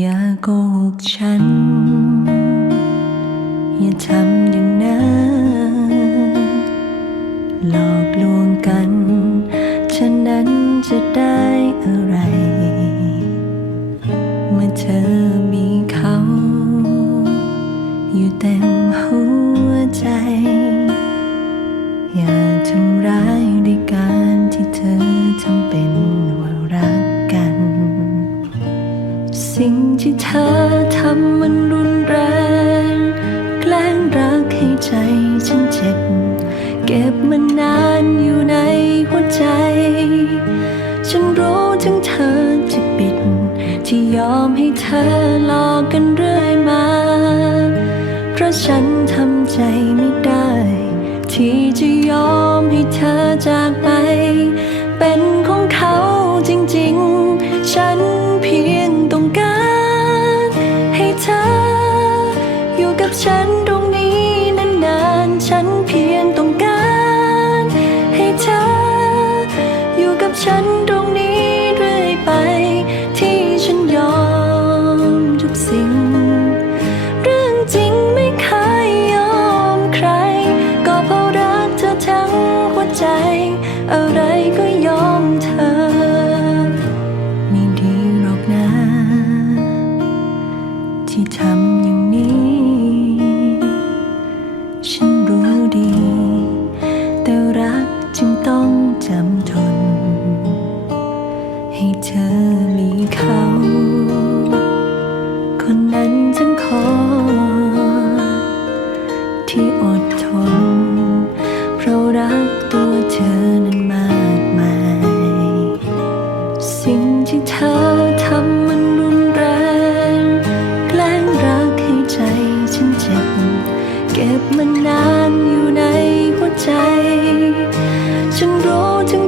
อย่าโกหกฉัน อย่าทำอย่างนั้นหลอกลวงกันฉะนั้นจะได้อะไร เมื่อเธอมีเขา อยู่เต็มหัวใจ อย่าทำร้ายด้วยการที่เธอ สิ่งที่เธอทำมันรุนแรง แกล้งรักให้ใจฉันเจ็บ เก็บมันนานอยู่ในหัวใจ ฉันรู้ถึงเธอจะปิด ที่ยอมให้เธอหลอกกันเรื่อยมา เพราะฉันทำใจไม่ได้ ที่จะยอมให้เธอจากไป เป็นของเขาจริงๆ ให้เธอมีเขา คนนั้นจึงขอ ที่อดทน เพราะรักตัวเธอนั้นมากมาย สิ่งที่เธอทำมันรุนแรง แกล้งรักให้ใจฉันเจ็บ เก็บมันนานอยู่ในหัวใจ ฉันรู้ถึง